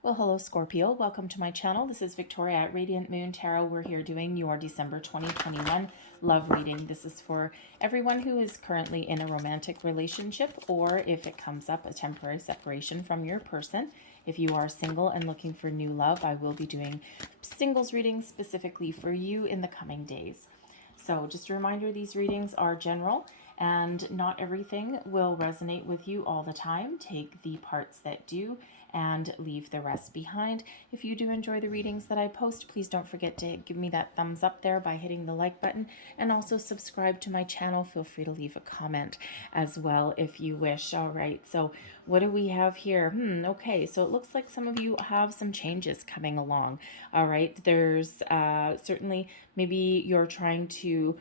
Well, hello Scorpio. Welcome to my channel. This is Victoria at Radiant Moon Tarot. We're here doing your December 2021 love reading. This is for everyone who is currently in a romantic relationship, or if it comes up, a temporary separation from your person. If you are single and looking for new love, I will be doing singles readings specifically for you in the coming days. So just a reminder, these readings are general and not everything will resonate with you all the time. Take the parts that do and leave the rest behind. If you do enjoy the readings that I post, please don't forget to give me that thumbs up there by hitting the like button, and also subscribe to my channel. Feel free to leave a comment as well if you wish. All right, so what do we have here? Okay, so it looks like some of you have some changes coming along. All right, there's certainly maybe you're trying to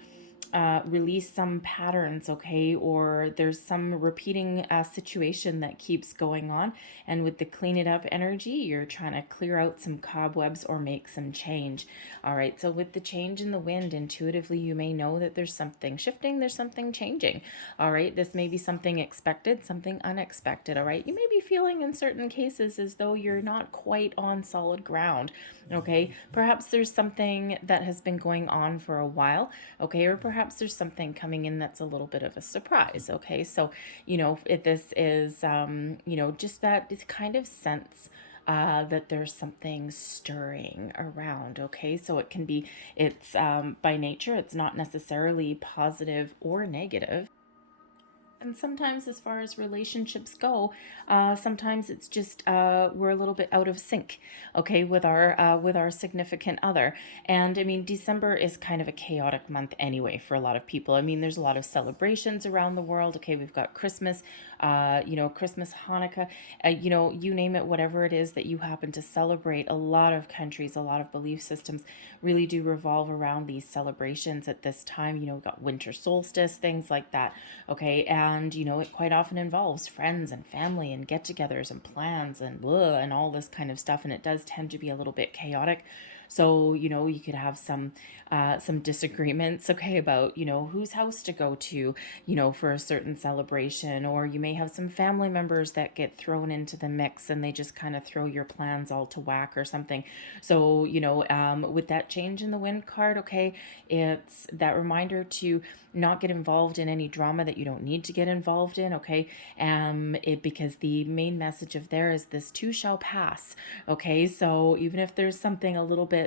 release some patterns, okay, or there's some repeating situation that keeps going on, and with the clean it up energy, you're trying to clear out some cobwebs or make some change. All right, so with the change in the wind, intuitively you may know that there's something shifting, there's something changing. All right, this may be something expected, something unexpected. All right, you may be feeling in certain cases as though you're not quite on solid ground. Okay, perhaps there's something that has been going on for a while, okay, or perhaps there's something coming in that's a little bit of a surprise. Okay, so if this is just that kind of sense that there's something stirring around. Okay, so it can be, it's by nature, it's not necessarily positive or negative. And sometimes, as far as relationships go, sometimes it's just we're a little bit out of sync, okay, with our significant other. And I mean, December is kind of a chaotic month anyway for a lot of people. I mean, there's a lot of celebrations around the world. Okay, we've got Christmas, Christmas, Hanukkah, you name it, whatever it is that you happen to celebrate. A lot of countries, a lot of belief systems really do revolve around these celebrations at this time. We've got winter solstice, things like that. Okay, and it quite often involves friends and family and get-togethers and plans and and all this kind of stuff, and it does tend to be a little bit chaotic. So you could have some disagreements, okay, about whose house to go to for a certain celebration, or you may have some family members that get thrown into the mix and they just kind of throw your plans all to whack or something. So with that change in the wind card, okay, it's that reminder to not get involved in any drama that you don't need to get involved in, okay, because the main message of there is this too shall pass. Okay, so even if there's something a little bit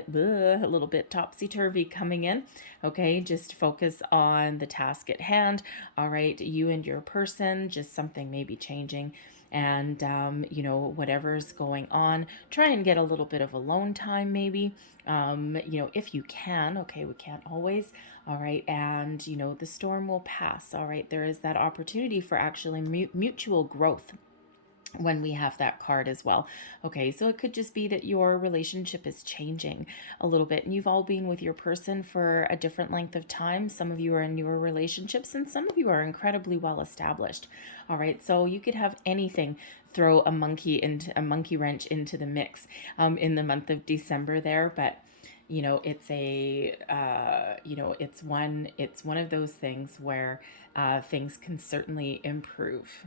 topsy-turvy coming in, okay, just focus on the task at hand. All right, you and your person, just something may be changing, and whatever's going on, try and get a little bit of alone time, maybe, if you can. Okay, we can't always. All right, and the storm will pass. All right, there is that opportunity for actually mutual growth when we have that card as well. Okay, so it could just be that your relationship is changing a little bit, and you've all been with your person for a different length of time. Some of you are in newer relationships, and some of you are incredibly well established. All right, so you could have anything throw a monkey wrench into the mix in the month of December there, but it's it's one of those things where things can certainly improve.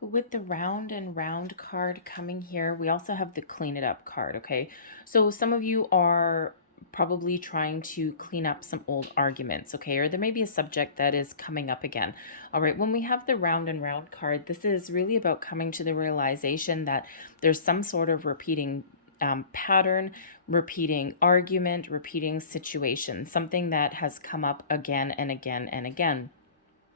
With the round and round card coming here, we also have the clean it up card. Okay, so some of you are probably trying to clean up some old arguments, okay, or there may be a subject that is coming up again. All right, when we have the round and round card, this is really about coming to the realization that there's some sort of repeating pattern, repeating argument, repeating situation, something that has come up again and again and again.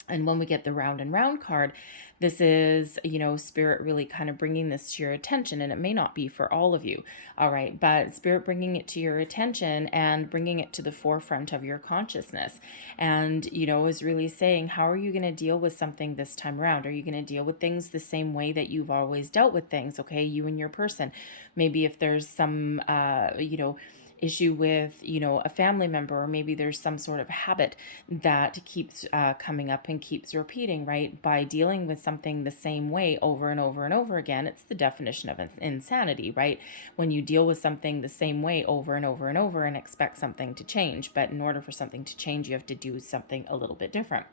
And when we get the round and round card, this is, Spirit really kind of bringing this to your attention. And it may not be for all of you. All right. But Spirit bringing it to your attention and bringing it to the forefront of your consciousness. And, is really saying, how are you going to deal with something this time around? Are you going to deal with things the same way that you've always dealt with things? Okay. You and your person. Maybe if there's some, issue with a family member, or maybe there's some sort of habit that keeps coming up and keeps repeating, right? By dealing with something the same way over and over and over again, it's the definition of insanity, right? When you deal with something the same way over and over and over and expect something to change, but in order for something to change, you have to do something a little bit different.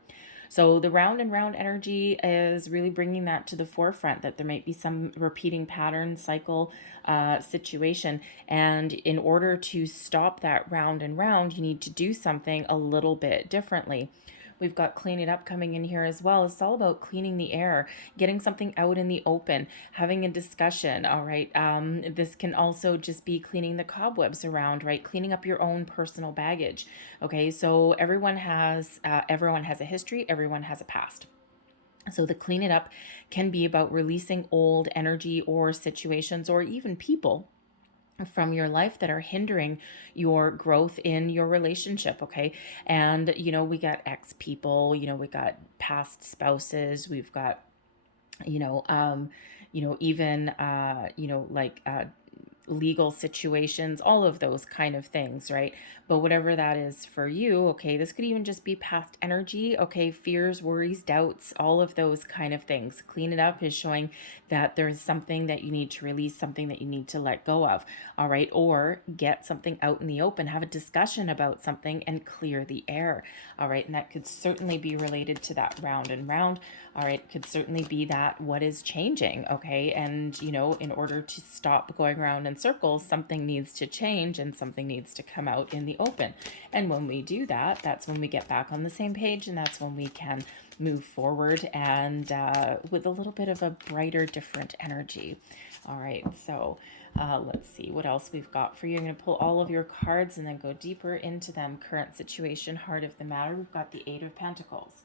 So the round and round energy is really bringing that to the forefront, that there might be some repeating pattern cycle situation. And in order to stop that round and round, you need to do something a little bit differently. We've got clean it up coming in here as well. It's all about cleaning the air, getting something out in the open, having a discussion. All right. This can also just be cleaning the cobwebs around, right? Cleaning up your own personal baggage. Okay. So everyone has a history. Everyone has a past. So the clean it up can be about releasing old energy or situations or even people from your life that are hindering your growth in your relationship. Okay. And we got ex people, we got past spouses, we've got even legal situations, all of those kind of things, right? But whatever that is for you, okay, this could even just be past energy, okay, fears, worries, doubts, all of those kind of things. Clean it up is showing that there's something that you need to release, something that you need to let go of, all right? Or get something out in the open, have a discussion about something and clear the air, all right? And that could certainly be related to that round and round, all right? Could certainly be that what is changing, okay? And, in order to stop going around in circles, something needs to change and something needs to come out in the open. And when we do that, that's when we get back on the same page, and that's when we can move forward and with a little bit of a brighter, different energy. All right, so let's see what else we've got for you. I'm going to pull all of your cards and then go deeper into them. Current situation, heart of the matter. We've got the Eight of Pentacles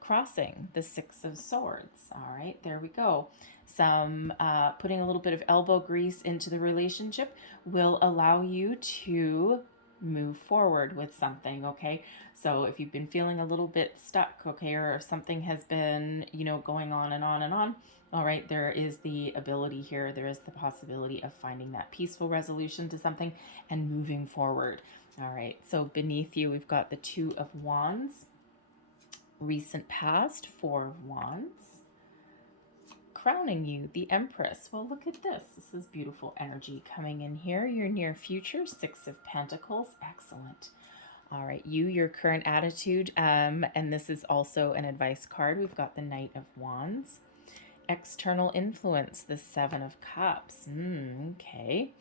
crossing the Six of Swords. All right, there we go. Some putting a little bit of elbow grease into the relationship will allow you to move forward with something, okay? So if you've been feeling a little bit stuck, okay, or if something has been, going on and on and on, all right, there is the ability here, there is the possibility of finding that peaceful resolution to something and moving forward. All right, so beneath you, we've got the Two of Wands, recent past, Four of Wands, crowning you, the Empress. Well, look at this. This is beautiful energy coming in here. Your near future, Six of Pentacles. Excellent. All right, your current attitude, and this is also an advice card. We've got the Knight of Wands. External influence, the Seven of Cups. Okay.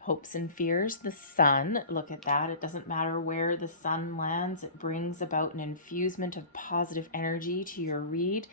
Hopes and fears, the Sun. Look at that. It doesn't matter where the Sun lands. It brings about an infusement of positive energy to your read.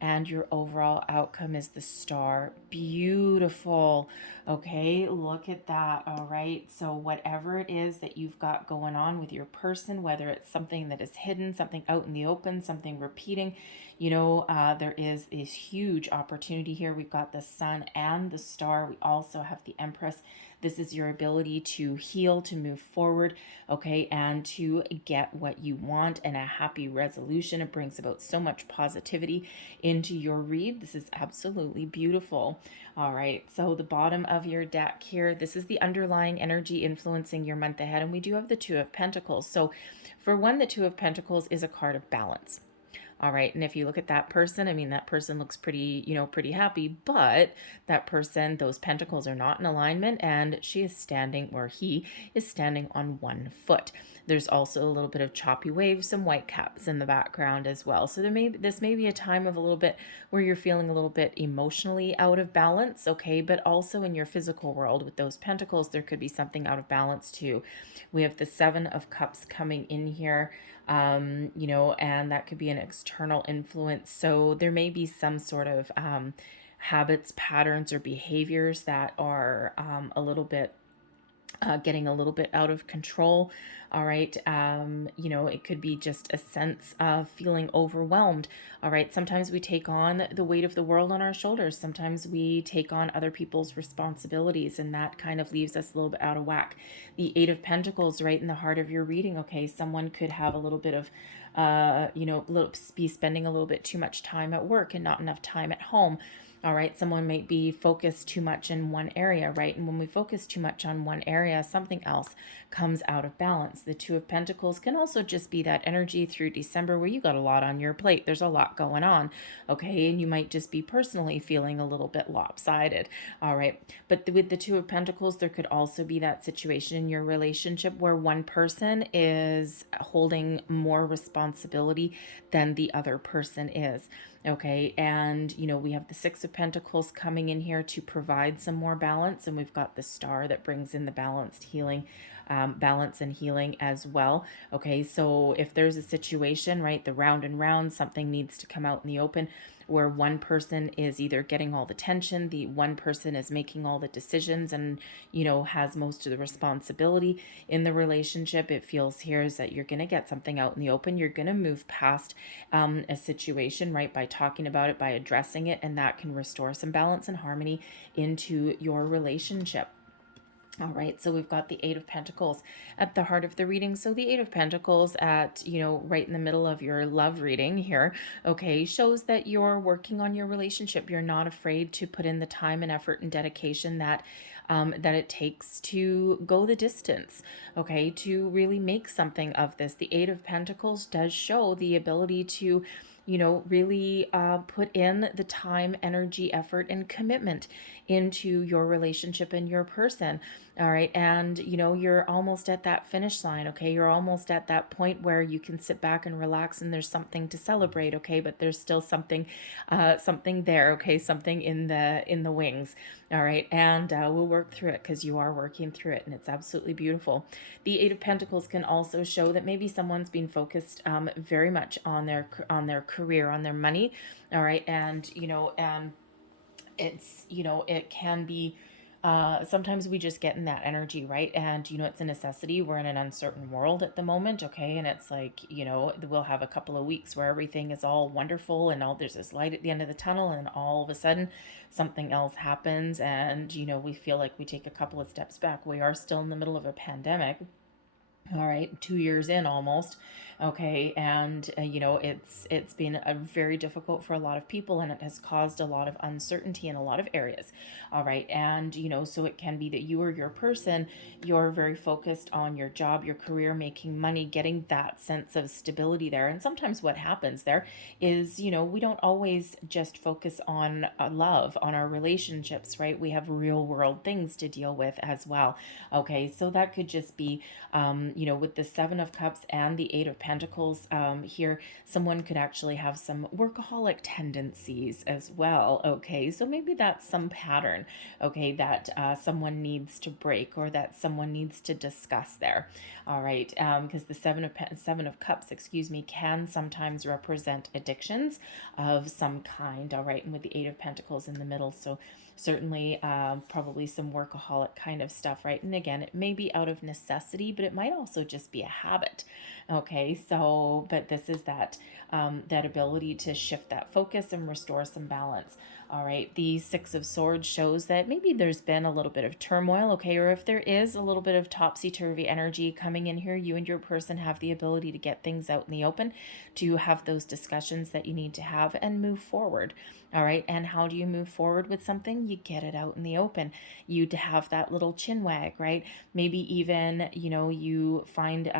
And your overall outcome is the Star. Beautiful. Okay, look at that. All right, so whatever it is that you've got going on with your person, whether it's something that is hidden, something out in the open, something repeating, there is a huge opportunity here. We've got the Sun and the Star. We also have the Empress. This is your ability to heal, to move forward, okay, and to get what you want and a happy resolution. It brings about so much positivity into your read. This is absolutely beautiful. All right, so the bottom of your deck here, this is the underlying energy influencing your month ahead, and we do have the Two of Pentacles. So for one, the Two of Pentacles is a card of balance. All right, and if you look at that person, I mean, that person looks pretty, pretty happy, but that person, those pentacles are not in alignment, and she is standing, or he is standing on one foot. There's also a little bit of choppy waves, some white caps in the background as well. So this may be a time of a little bit where you're feeling a little bit emotionally out of balance, okay, but also in your physical world with those pentacles, there could be something out of balance too. We have the Seven of Cups coming in here. And that could be an external influence. So there may be some sort of habits, patterns, or behaviors that are a little bit getting a little bit out of control. All right. It could be just a sense of feeling overwhelmed. All right. Sometimes we take on the weight of the world on our shoulders. Sometimes we take on other people's responsibilities, and that kind of leaves us a little bit out of whack. The Eight of Pentacles right in the heart of your reading. Okay. Someone could have a little bit of, be spending a little bit too much time at work and not enough time at home. All right, someone might be focused too much in one area, right? And when we focus too much on one area, something else comes out of balance. The Two of Pentacles can also just be that energy through December where you got a lot on your plate. There's a lot going on, okay? And you might just be personally feeling a little bit lopsided, all right? But with the Two of Pentacles, there could also be that situation in your relationship where one person is holding more responsibility than the other person is. Okay, and we have the Six of Pentacles coming in here to provide some more balance, and we've got the Star that brings in the balanced healing, balance and healing as well. Okay, so if there's a situation, right, the round and round, something needs to come out in the open where one person is either getting all the tension, the one person is making all the decisions and, has most of the responsibility in the relationship. It feels here is that you're going to get something out in the open. You're going to move past a situation, right, by talking about it, by addressing it, and that can restore some balance and harmony into your relationship. All right, so we've got the Eight of Pentacles at the heart of the reading. So the Eight of Pentacles at, right in the middle of your love reading here, okay, shows that you're working on your relationship. You're not afraid to put in the time and effort and dedication that it takes to go the distance, okay, to really make something of this. The Eight of Pentacles does show the ability to really put in the time, energy, effort, and commitment into your relationship and your person. All right. And, you're almost at that finish line. Okay. You're almost at that point where you can sit back and relax and there's something to celebrate. Okay. But there's still something there. Okay. Something in the wings. All right. And we'll work through it because you are working through it and it's absolutely beautiful. The Eight of Pentacles can also show that maybe someone's been focused very much on their career, on their money. All right. And, and it's, it can be, sometimes we just get in that energy, right? And, it's a necessity. We're in an uncertain world at the moment. Okay. And it's like, we'll have a couple of weeks where everything is all wonderful and there's this light at the end of the tunnel. And all of a sudden something else happens. And, we feel like we take a couple of steps back. We are still in the middle of a pandemic. All right, 2 years in almost. Okay, and it's been very difficult for a lot of people, and it has caused a lot of uncertainty in a lot of areas. All right, and so it can be that you or your person, you're very focused on your job, your career, making money, getting that sense of stability there. And sometimes what happens there is we don't always just focus on love, on our relationships, right? We have real world things to deal with as well. Okay, so that could just be with the Seven of Cups and the Eight of Pentacles here, someone could actually have some workaholic tendencies as well. Okay, so maybe that's some pattern, okay, that someone needs to break or that someone needs to discuss there. All right, because the Seven of Cups, can sometimes represent addictions of some kind. All right, and with the Eight of Pentacles in the middle, so certainly probably some workaholic kind of stuff, right? And again, it may be out of necessity, but it might also just be a habit. Okay, so but this is that that ability to shift that focus and restore some balance. All right, the Six of Swords shows that maybe there's been a little bit of turmoil, okay, or if there is a little bit of topsy-turvy energy coming in here, you and your person have the ability to get things out in the open, to have those discussions that you need to have and move forward. All right, and how do you move forward with something? You get it out in the open. You have that little chin wag, right? Maybe even, you find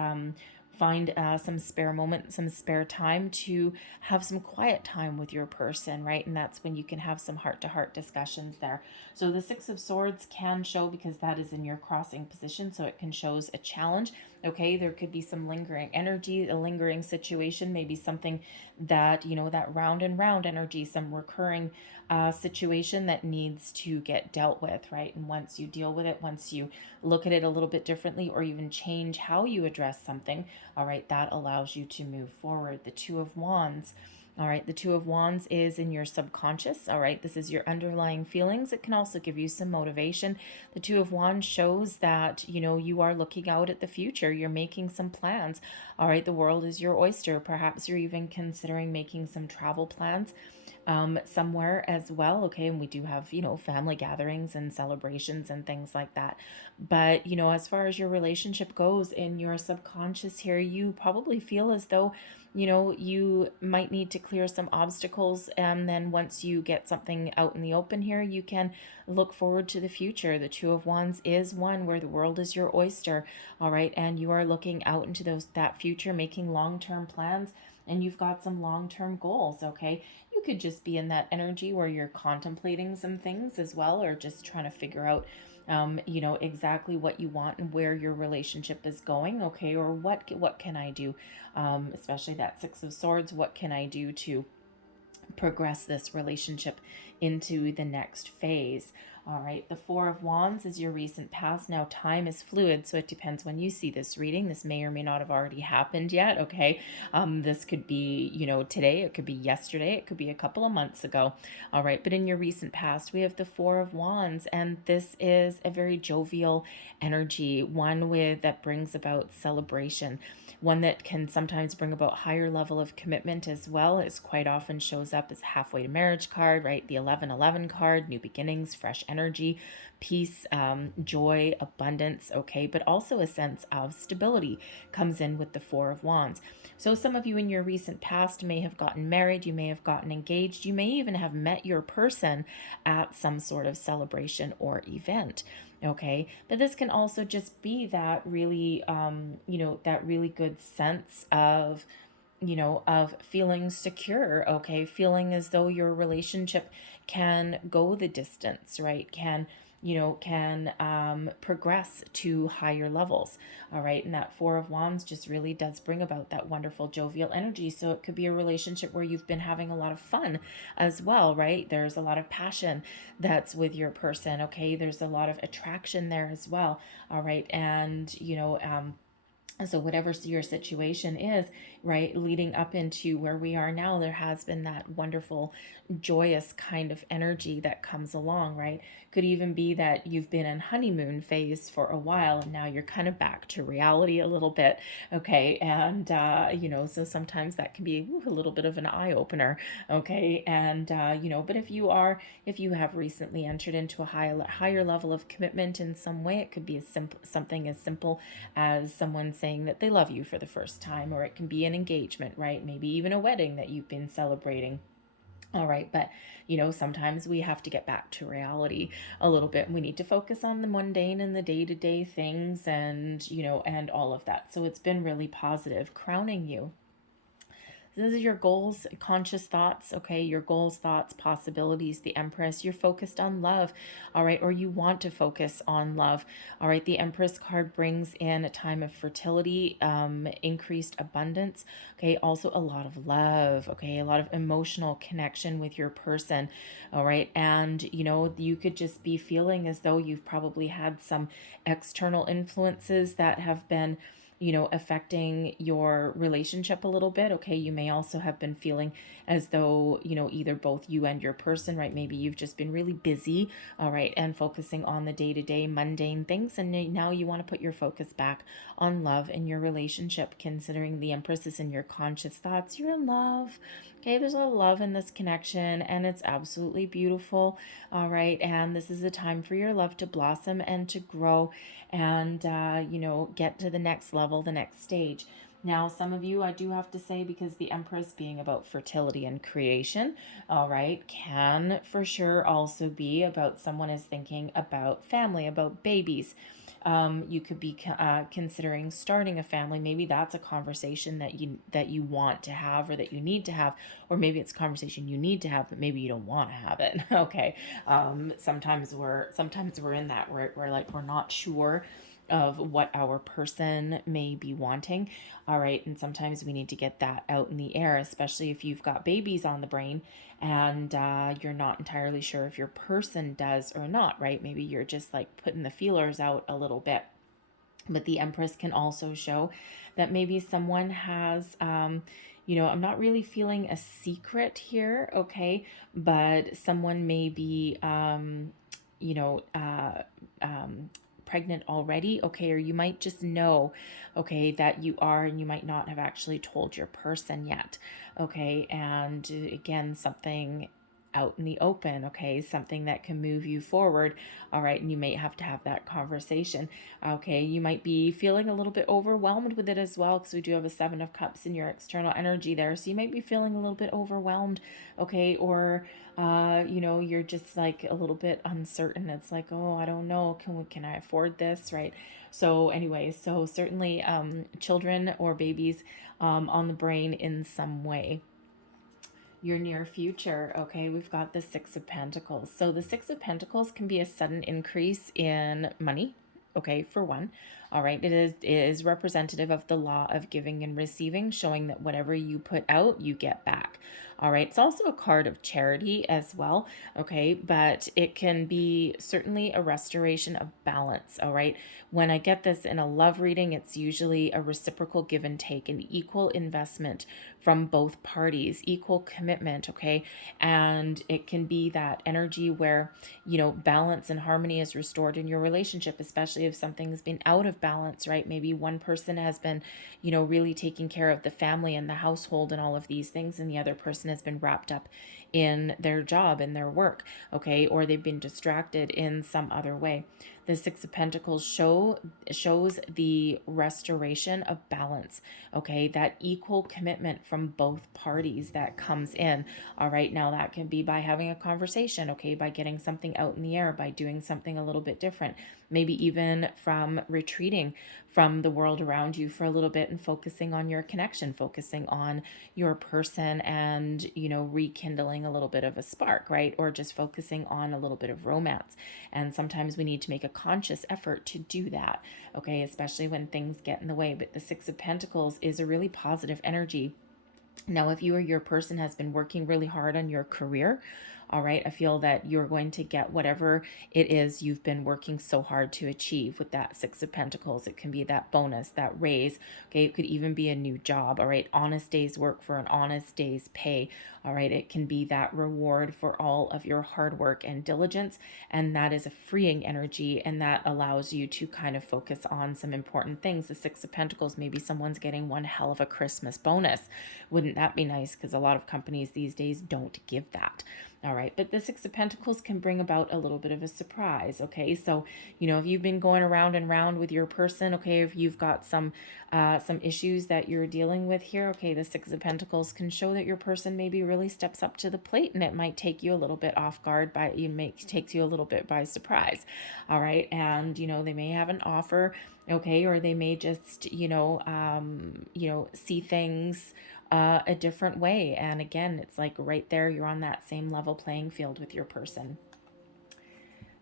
some spare moment, some spare time to have some quiet time with your person, right? And that's when you can have some heart-to-heart discussions there. So the Six of Swords can show, because that is in your crossing position, so it can show a challenge. Okay, there could be some lingering energy, a lingering situation, maybe something that, that round and round energy, some recurring situation that needs to get dealt with, right? And once you deal with it, once you look at it a little bit differently or even change how you address something, all right, that allows you to move forward. The Two of Wands. All right, the Two of Wands is in your subconscious. All right, this is your underlying feelings. It can also give you some motivation. The Two of Wands shows that, you are looking out at the future. You're making some plans. All right, the world is your oyster. Perhaps you're even considering making some travel plans somewhere as well. Okay, and we do have, family gatherings and celebrations and things like that. But, as far as your relationship goes, in your subconscious here, you probably feel as though, you know, you might need to clear some obstacles, and then once you get something out in the open here, you can look forward to the future. The Two of Wands is one where the world is your oyster, all right, and you are looking out into that future, making long-term plans, and you've got some long-term goals, okay? You could just be in that energy where you're contemplating some things as well, or just trying to figure out you know, exactly what you want and where your relationship is going, okay? Or what can I do? Especially that Six of Swords, what can I do to progress this relationship into the next phase? All right, the Four of Wands is your recent past. Now, time is fluid, so it depends when you see this reading. This may or may not have already happened yet, okay? This could be, you know, today, it could be yesterday, it could be a couple of months ago, all right? But in your recent past, we have the Four of Wands, and this is a very jovial energy, one that brings about celebration, one that can sometimes bring about higher level of commitment as well. It quite often shows up as halfway to marriage card, right? The 1111 card, new beginnings, fresh energy, peace, joy, abundance, okay? But also a sense of stability comes in with the Four of Wands. So some of you in your recent past may have gotten married, you may have gotten engaged, you may even have met your person at some sort of celebration or event. Okay, but this can also just be that really, you know, that really good sense of, you know, of feeling secure, okay, feeling as though your relationship can go the distance, right? Can, you know, can progress to higher levels, all right? And that Four of Wands just really does bring about that wonderful jovial energy. So it could be a relationship where you've been having a lot of fun as well, right? There's a lot of passion that's with your person, okay? There's a lot of attraction there as well, all right? And, you know, so whatever your situation is, right, leading up into where we are now, there has been that wonderful, joyous kind of energy that comes along, right? Could even be that you've been in honeymoon phase for a while and now you're kind of back to reality a little bit, okay? And, you know, so sometimes that can be a little bit of an eye-opener, okay? And, you know, but if you have recently entered into a higher level of commitment in some way, it could be something as simple as someone saying that they love you for the first time, or it can be an engagement, right? Maybe even a wedding that you've been celebrating. All right, but you know, sometimes we have to get back to reality a little bit. We need to focus on the mundane and the day-to-day things, and you know, and all of that. So it's been really positive, crowning you. This is your goals, conscious thoughts, okay? Your goals, thoughts, possibilities, the Empress. You're focused on love, all right? Or you want to focus on love, all right? The Empress card brings in a time of fertility, increased abundance, okay? Also a lot of love, okay? A lot of emotional connection with your person, all right? And, you know, you could just be feeling as though you've probably had some external influences that have been, you know, affecting your relationship a little bit. Okay, you may also have been feeling as though, you know, either both you and your person, right? Maybe you've just been really busy, all right, and focusing on the day-to-day mundane things. And now you want to put your focus back on love in your relationship, considering the Empress is in your conscious thoughts. You're in love. Okay, there's a lot of love in this connection, and it's absolutely beautiful, all right? And this is a time for your love to blossom and to grow and, you know, get to the next level, the next stage. Now, some of you, I do have to say, because the Empress being about fertility and creation, all right, can for sure also be about someone is thinking about family, about babies. You could be considering starting a family. Maybe that's a conversation that you want to have, or that you need to have, or maybe it's a conversation you need to have, but maybe you don't want to have it. Okay. Sometimes we're in that where we're like, we're not sure of what our person may be wanting. All right. And sometimes we need to get that out in the air, especially if you've got babies on the brain and you're not entirely sure if your person does or not, right? Maybe you're just like putting the feelers out a little bit. But the Empress can also show that maybe someone has, you know, I'm not really feeling a secret here, okay? But someone may be, you know, pregnant already, okay? Or you might just know, okay, that you are, and you might not have actually told your person yet, okay? And again, something out in the open, okay? Something that can move you forward, all right? And you may have to have that conversation, okay? You might be feeling a little bit overwhelmed with it as well, because we do have a Seven of Cups in your external energy there. So you might be feeling a little bit overwhelmed, okay? Or, you know, you're just like a little bit uncertain. It's like, oh, I don't know. Can I afford this, right? So anyway, so certainly children or babies on the brain in some way. Your near future, okay, we've got the Six of Pentacles. So the Six of Pentacles can be a sudden increase in money, okay, for one. All right, it is representative of the law of giving and receiving, showing that whatever you put out, you get back. All right, it's also a card of charity as well, okay, but it can be certainly a restoration of balance. All right, when I get this in a love reading, it's usually a reciprocal give and take, an equal investment from both parties, equal commitment, okay? And it can be that energy where, you know, balance and harmony is restored in your relationship, especially if something's been out of balance, right? Maybe one person has been, you know, really taking care of the family and the household and all of these things, and the other person has been wrapped up in their job and their work, okay? Or they've been distracted in some other way. The Six of Pentacles shows the restoration of balance, okay? That equal commitment from both parties that comes in, all right? Now that can be by having a conversation, okay? By getting something out in the air, by doing something a little bit different, maybe even from retreating from the world around you for a little bit and focusing on your connection, focusing on your person, and, you know, rekindling a little bit of a spark, right? Or just focusing on a little bit of romance. And sometimes we need to make a conscious effort to do that, okay? Especially when things get in the way. But the Six of Pentacles is a really positive energy. Now, if you or your person has been working really hard on your career, all right, I feel that you're going to get whatever it is you've been working so hard to achieve with that Six of Pentacles. It can be that bonus, that raise, okay? It could even be a new job, all right? Honest day's work for an honest day's pay, all right? It can be that reward for all of your hard work and diligence, and that is a freeing energy, and that allows you to kind of focus on some important things. The Six of Pentacles, maybe someone's getting one hell of a Christmas bonus. Wouldn't that be nice? Because a lot of companies these days don't give that. All right, but the Six of Pentacles can bring about a little bit of a surprise, okay? So, you know, if you've been going around and round with your person, okay, if you've got some issues that you're dealing with here, okay, the Six of Pentacles can show that your person maybe really steps up to the plate, and it might take you a little bit off guard, takes you a little bit by surprise. All right, and, you know, they may have an offer, okay, or they may just, see things a different way. And again, it's like right there, you're on that same level playing field with your person.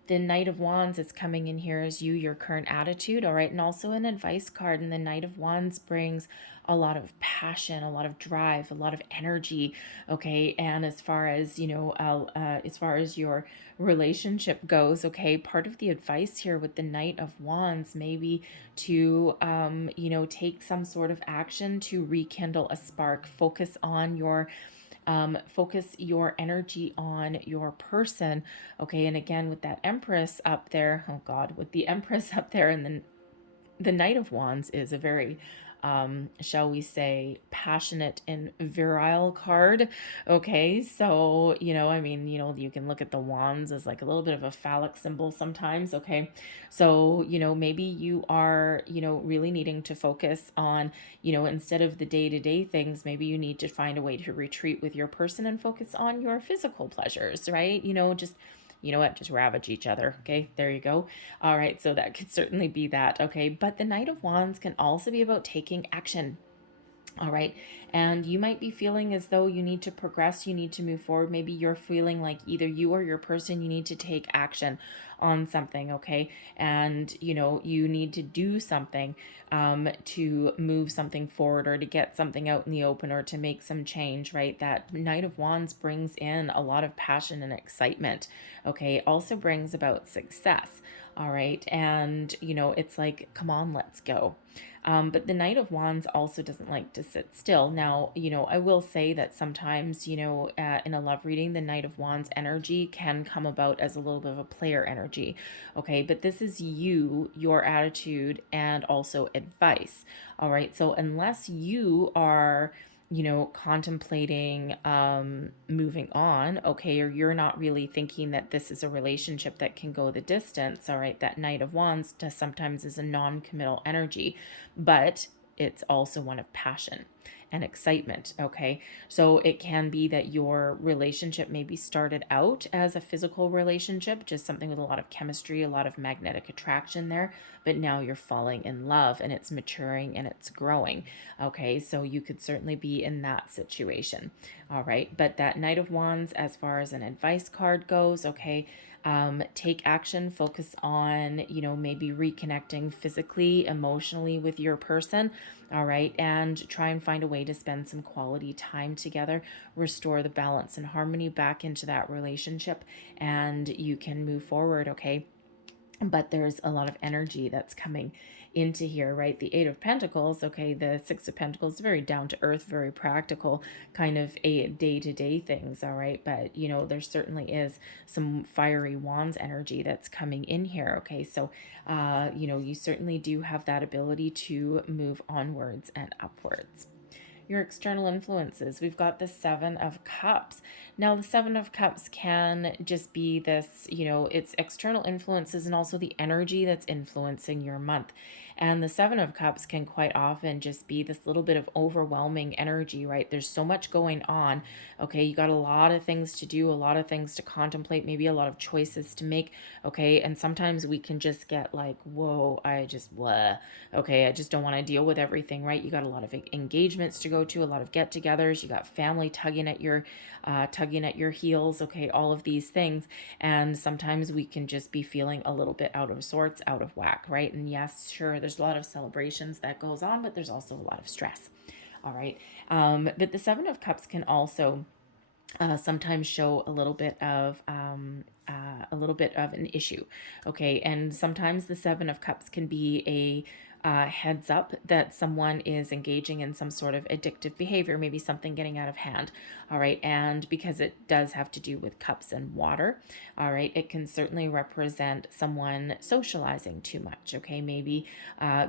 The Knight of Wands is coming in here as your current attitude, all right? And also an advice card. And the Knight of Wands brings a lot of passion, a lot of drive, a lot of energy, okay? And as far as, as far as your relationship goes, okay, part of the advice here with the Knight of Wands may be to, take some sort of action to rekindle a spark, focus your energy on your person, okay? And again, with that Empress up there, oh God, with the Empress up there, and then the Knight of Wands is a very, shall we say, passionate and virile card, okay? So, you can look at the wands as like a little bit of a phallic symbol sometimes, okay? So, maybe you are, really needing to focus on, instead of the day-to-day things, maybe you need to find a way to retreat with your person and focus on your physical pleasures, right? Just ravage each other. Okay, there you go. All right, so that could certainly be that. Okay, but the Knight of Wands can also be about taking action. All right, and you might be feeling as though you need to progress, you need to move forward. Maybe you're feeling like either you or your person, you need to take action on something, okay? And, you need to do something to move something forward, or to get something out in the open, or to make some change, right? That Knight of Wands brings in a lot of passion and excitement, okay? Also brings about success, all right? And, it's like, come on, let's go. But the Knight of Wands also doesn't like to sit still. Now, I will say that sometimes, in a love reading, the Knight of Wands energy can come about as a little bit of a player energy. Okay, but this is your attitude, and also advice. All right, so unless you are you know, contemplating moving on, okay, or you're not really thinking that this is a relationship that can go the distance, all right, that Knight of Wands sometimes is a non-committal energy, but it's also one of passion and excitement, okay? So it can be that your relationship maybe started out as a physical relationship, just something with a lot of chemistry, a lot of magnetic attraction there, but now you're falling in love and it's maturing and it's growing, okay? So you could certainly be in that situation, all right? But that Knight of Wands, as far as an advice card goes, okay, take action, focus on, you know, maybe reconnecting physically, emotionally with your person, all right, and try and find a way to spend some quality time together, restore the balance and harmony back into that relationship, and you can move forward, okay? But there's a lot of energy that's coming into here, right? The Eight of Pentacles, okay, the Six of Pentacles, very down to earth, very practical kind of a day-to-day things, all right? But, you know, there certainly is some fiery wands energy that's coming in here, okay? So, you know, you certainly do have that ability to move onwards and upwards. Your external influences. We've got the Seven of Cups. Now, the Seven of Cups can just be this, you know, it's external influences and also the energy that's influencing your month. And the Seven of Cups can quite often just be this little bit of overwhelming energy, right? There's so much going on. Okay, you got a lot of things to do, a lot of things to contemplate, maybe a lot of choices to make. Okay, and sometimes we can just get like, whoa, I just, blah. Okay, I just don't want to deal with everything, right? You got a lot of engagements to go to, a lot of get-togethers. You got family tugging at your heels. Okay, all of these things, and sometimes we can just be feeling a little bit out of sorts, out of whack, right? And yes, sure, there's a lot of celebrations that goes on, but there's also a lot of stress. All right, but the Seven of Cups can also sometimes show a little bit of an issue, okay? And sometimes the Seven of Cups can be a heads up that someone is engaging in some sort of addictive behavior, maybe something getting out of hand, all right? And because it does have to do with cups and water, all right, it can certainly represent someone socializing too much, okay? Maybe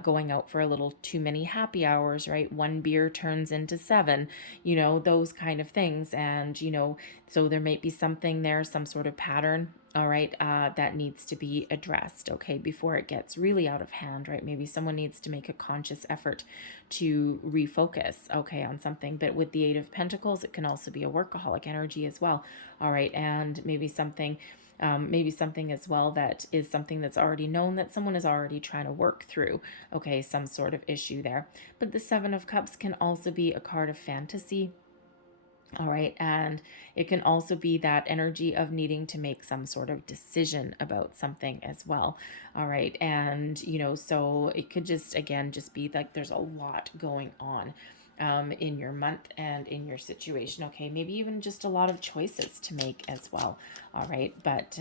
going out for a little too many happy hours, right? One beer turns into seven, you know, those kind of things. And, you know, so there might be something there, some sort of pattern, all right, that needs to be addressed, okay, before it gets really out of hand, right? Maybe someone needs to make a conscious effort to refocus, okay, on something. But with the Eight of Pentacles, it can also be a workaholic energy as well, all right, and maybe something as well that is something that's already known that someone is already trying to work through, okay, some sort of issue there. But the Seven of Cups can also be a card of fantasy, all right, and it can also be that energy of needing to make some sort of decision about something as well, all right, and, you know, so it could just, again, just be like there's a lot going on in your month and in your situation, okay, maybe even just a lot of choices to make as well, all right, but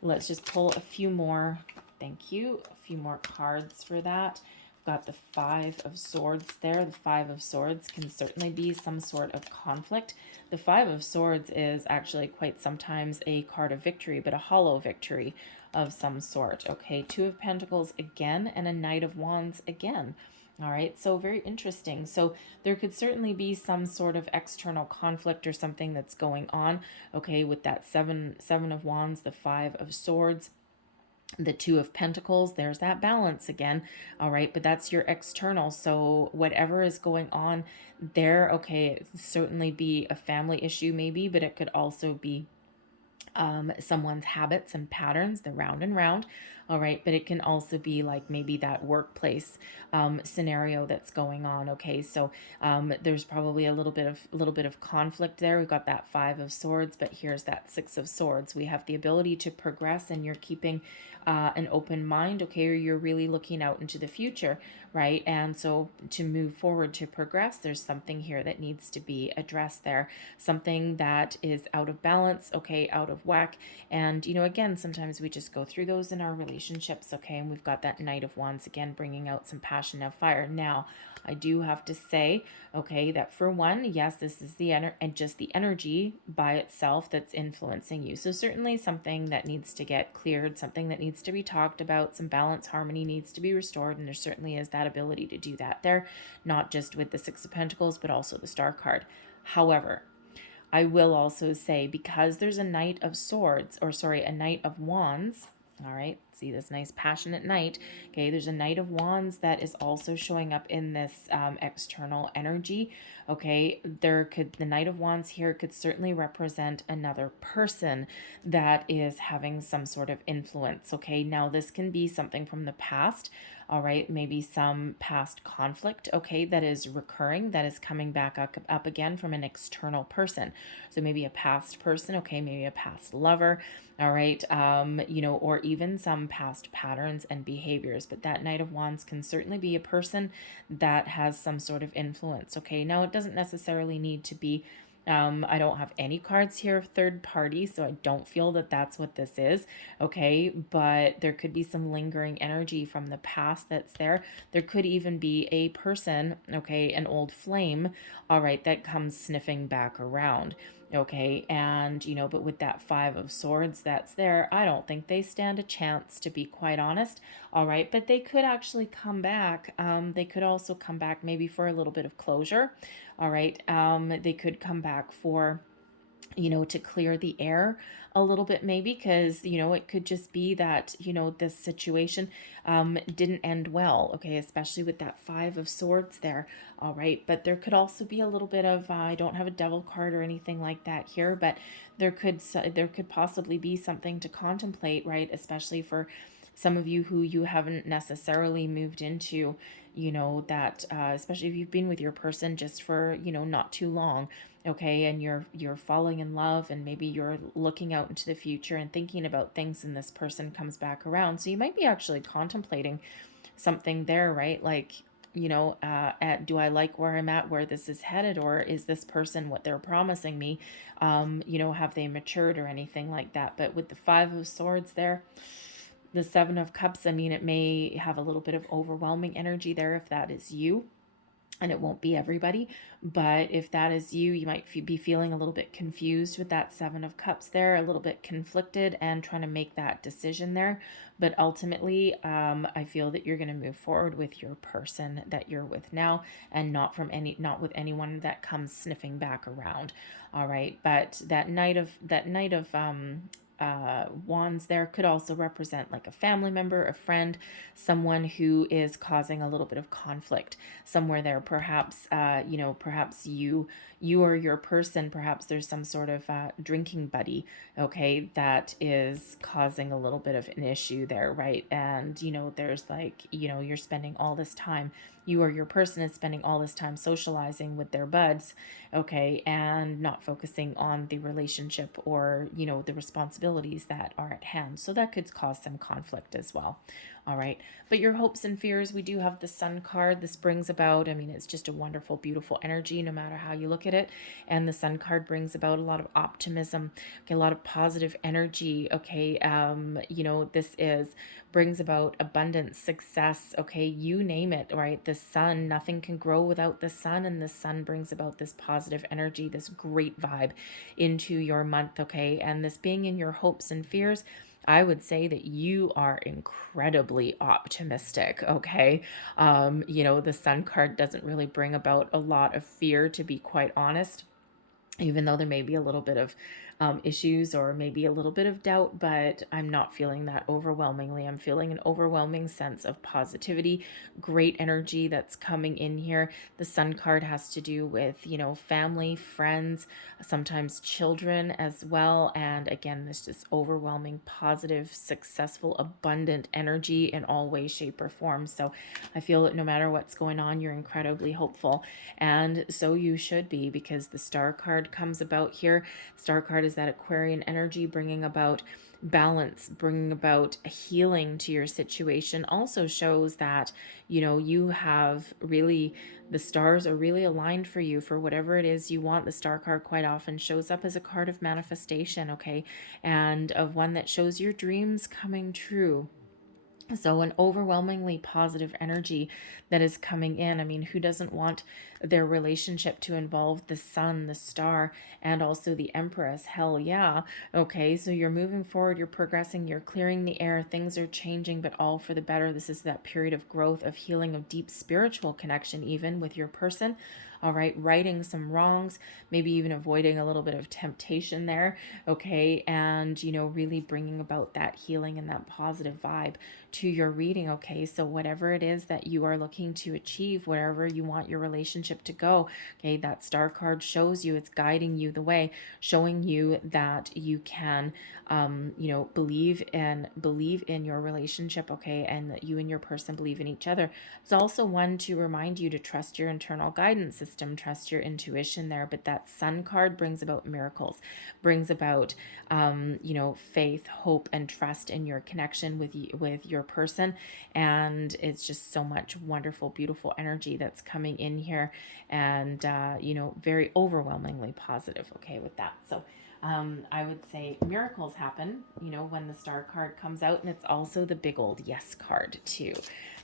let's just pull a few more, thank you, a few more cards for that. Got the Five of Swords there. The Five of Swords can certainly be some sort of conflict. The Five of Swords is actually quite sometimes a card of victory, but a hollow victory of some sort. Okay, Two of Pentacles again, and a Knight of Wands again. All right, so very interesting. So there could certainly be some sort of external conflict or something that's going on, okay, with that seven of Wands, the Five of Swords, the Two of Pentacles, there's that balance again, all right, but that's your external. So whatever is going on there, okay, it certainly be a family issue maybe, but it could also be someone's habits and patterns, the round and round, all right, but it can also be like maybe that workplace scenario that's going on, okay, so there's probably a little bit of conflict there. We've got that Five of Swords, but here's that Six of Swords. We have the ability to progress, and you're keeping an open mind, okay, or you're really looking out into the future, right? And so to move forward, to progress, there's something here that needs to be addressed there, something that is out of balance, okay, out of whack. And, you know, again, sometimes we just go through those in our relationships relationships, okay? And we've got that Knight of Wands again, bringing out some passion and fire. Now, I do have to say, okay, that for one, yes, this is just the energy by itself that's influencing you. So certainly something that needs to get cleared, something that needs to be talked about, some balance, harmony needs to be restored, and there certainly is that ability to do that there, not just with the Six of Pentacles, but also the Star card. However, I will also say, because there's a Knight of Swords, or sorry, a Knight of Wands, all right, see this nice passionate knight, okay, there's a Knight of Wands that is also showing up in this external energy, okay, the Knight of Wands here could certainly represent another person that is having some sort of influence, okay, now this can be something from the past, all right, maybe some past conflict, okay, that is recurring, that is coming back up again from an external person. So maybe a past person, okay, maybe a past lover, all right, you know, or even some past patterns and behaviors. But that Knight of Wands can certainly be a person that has some sort of influence, okay. Now, it doesn't necessarily need to be I don't have any cards here of third party, so I don't feel that that's what this is, okay? But there could be some lingering energy from the past that's there. There could even be a person, okay, an old flame, all right, that comes sniffing back around, okay? And, you know, but with that Five of Swords that's there, I don't think they stand a chance, to be quite honest, all right? But they could actually come back. They could also come back maybe for a little bit of closure, all right, they could come back for, you know, to clear the air a little bit maybe, because, you know, it could just be that, you know, this situation didn't end well, okay, especially with that Five of Swords there, all right, but there could also be a little bit of, I don't have a Devil card or anything like that here, but there could possibly be something to contemplate, right, especially for some of you who you haven't necessarily moved into, you know, that especially if you've been with your person just for, you know, not too long, okay, and you're falling in love, and maybe you're looking out into the future and thinking about things, and this person comes back around, so you might be actually contemplating something there, right? Like, you know, do I like where I'm at, where this is headed, or is this person what they're promising me? You know, have they matured or anything like that? But with the Five of Swords there, the Seven of Cups, I mean, it may have a little bit of overwhelming energy there if that is you, and it won't be everybody, but if that is you, you might be feeling a little bit confused with that Seven of Cups there, a little bit conflicted and trying to make that decision there. But ultimately, I feel that you're going to move forward with your person that you're with now, and not with anyone that comes sniffing back around. All right, but that Knight of Wands there could also represent like a family member, a friend, someone who is causing a little bit of conflict somewhere there. Perhaps, you know, perhaps you or your person, perhaps there's some sort of drinking buddy, okay, that is causing a little bit of an issue there, right? And, you know, there's like, you know, you're spending all this time, you or your person is spending all this time socializing with their buds, okay, and not focusing on the relationship or, you know, the responsibilities that are at hand. So that could cause some conflict as well. All right. But your hopes and fears, we do have the Sun card. This brings about, I mean, it's just a wonderful, beautiful energy, no matter how you look at it. And the Sun card brings about a lot of optimism, okay, a lot of positive energy. Okay. You know, brings about abundance, success. Okay. You name it, right? The sun, nothing can grow without the sun. And the sun brings about this positive energy, this great vibe into your month. Okay. And this being in your hopes and fears, I would say that you are incredibly optimistic, okay? You know, the Sun card doesn't really bring about a lot of fear, to be quite honest, even though there may be a little bit of issues or maybe a little bit of doubt, but I'm not feeling that overwhelmingly. I'm feeling an overwhelming sense of positivity, great energy that's coming in here. The Sun card has to do with, you know, family, friends, sometimes children as well. And again, this just overwhelming, positive, successful, abundant energy in all ways, shape, or form. So I feel that no matter what's going on, you're incredibly hopeful. And so you should be, because the Star card comes about here. Star card is that Aquarian energy, bringing about balance, bringing about a healing to your situation. Also shows that, you know, you have really, the stars are really aligned for you for whatever it is you want. The Star card quite often shows up as a card of manifestation, okay, and of one that shows your dreams coming true. So an overwhelmingly positive energy that is coming in. I mean, who doesn't want their relationship to involve the sun, the star, and also the Empress? Hell yeah. Okay, so you're moving forward, you're progressing, you're clearing the air, things are changing, but all for the better. This is that period of growth, of healing, of deep spiritual connection, even with your person. All right, righting some wrongs, maybe even avoiding a little bit of temptation there. Okay, and really bringing about that healing and that positive vibe to your reading. Okay, so whatever it is that you are looking to achieve, wherever you want your relationship to go, okay, that star card shows you, it's guiding you the way, showing you that you can believe in your relationship, okay, and that you and your person believe in each other. It's also one to remind you to trust your internal guidance system, trust your intuition there. But that sun card brings about miracles, brings about faith, hope, and trust in your connection with your person. And it's just so much wonderful, beautiful energy that's coming in here, and very overwhelmingly positive, okay, with that. So I would say miracles happen, when the star card comes out, and it's also the big old yes card too.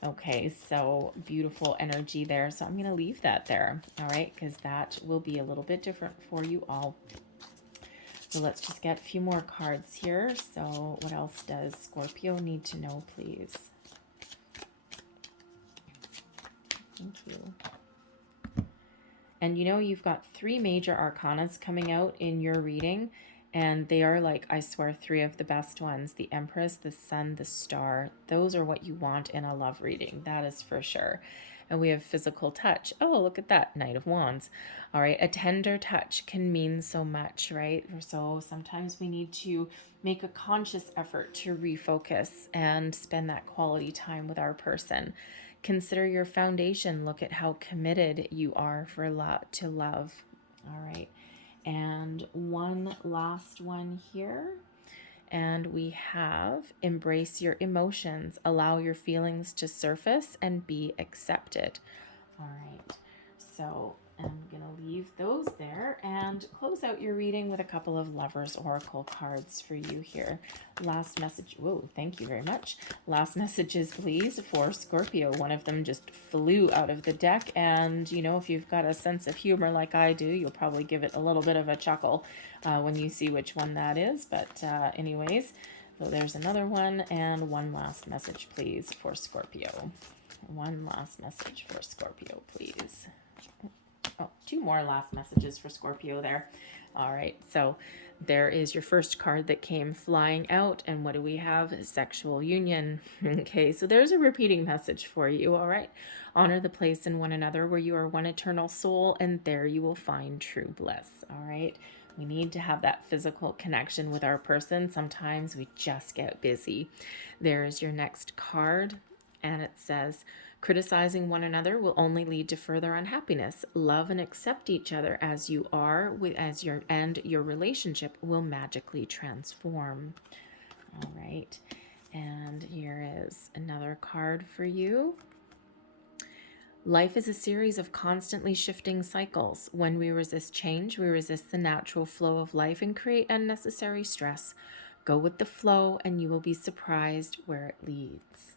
Okay, so beautiful energy there. So I'm going to leave that there, all right, because that will be a little bit different for you all. So let's just get a few more cards here. So what else does Scorpio need to know, please? Thank you. And you've got 3 major arcanas coming out in your reading, and they are, like, I swear, 3 of the best ones. The Empress, the Sun, the Star. Those are what you want in a love reading. That is for sure. And we have physical touch. Oh, look at that. Knight of Wands. All right. A tender touch can mean so much, right? So sometimes we need to make a conscious effort to refocus and spend that quality time with our person. Consider your foundation. Look at how committed you are to love. All right. And one last one here. And we have embrace your emotions. Allow your feelings to surface and be accepted. All right. So I'm going to leave those there and close out your reading with a couple of Lovers Oracle cards for you here. Last message. Whoa, thank you very much. Last messages, please, for Scorpio. One of them just flew out of the deck. And, if you've got a sense of humor like I do, you'll probably give it a little bit of a chuckle when you see which one that is. But anyways, so there's another one. And one last message, please, for Scorpio. One last message for Scorpio, please. Oh, 2 more last messages for Scorpio there. All right, so there is your first card that came flying out. And what do we have? Sexual union. Okay, so there's a repeating message for you, all right? Honor the place in one another where you are one eternal soul, and there you will find true bliss, all right? We need to have that physical connection with our person. Sometimes we just get busy. There's your next card, and it says, criticizing one another will only lead to further unhappiness. Love and accept each other as you are, and your relationship will magically transform. All right. And here is another card for you. Life is a series of constantly shifting cycles. When we resist change, we resist the natural flow of life and create unnecessary stress. Go with the flow and you will be surprised where it leads.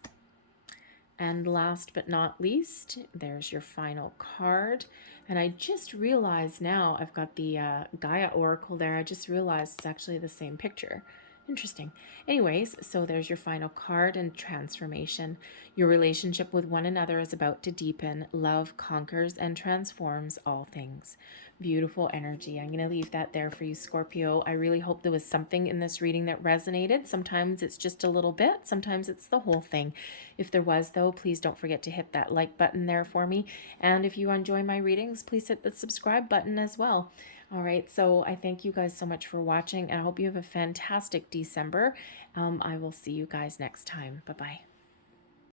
And last but not least, there's your final card. And I just realized now I've got the Gaia Oracle there. I just realized it's actually the same picture. Interesting. Anyways, so there's your final card and transformation. Your relationship with one another is about to deepen. Love conquers and transforms all things. Beautiful energy. I'm going to leave that there for you, Scorpio. I really hope there was something in this reading that resonated. Sometimes it's just a little bit. Sometimes it's the whole thing. If there was, though, please don't forget to hit that like button there for me. And if you enjoy my readings, please hit the subscribe button as well. All right, so I thank you guys so much for watching, and I hope you have a fantastic December. I will see you guys next time. Bye-bye.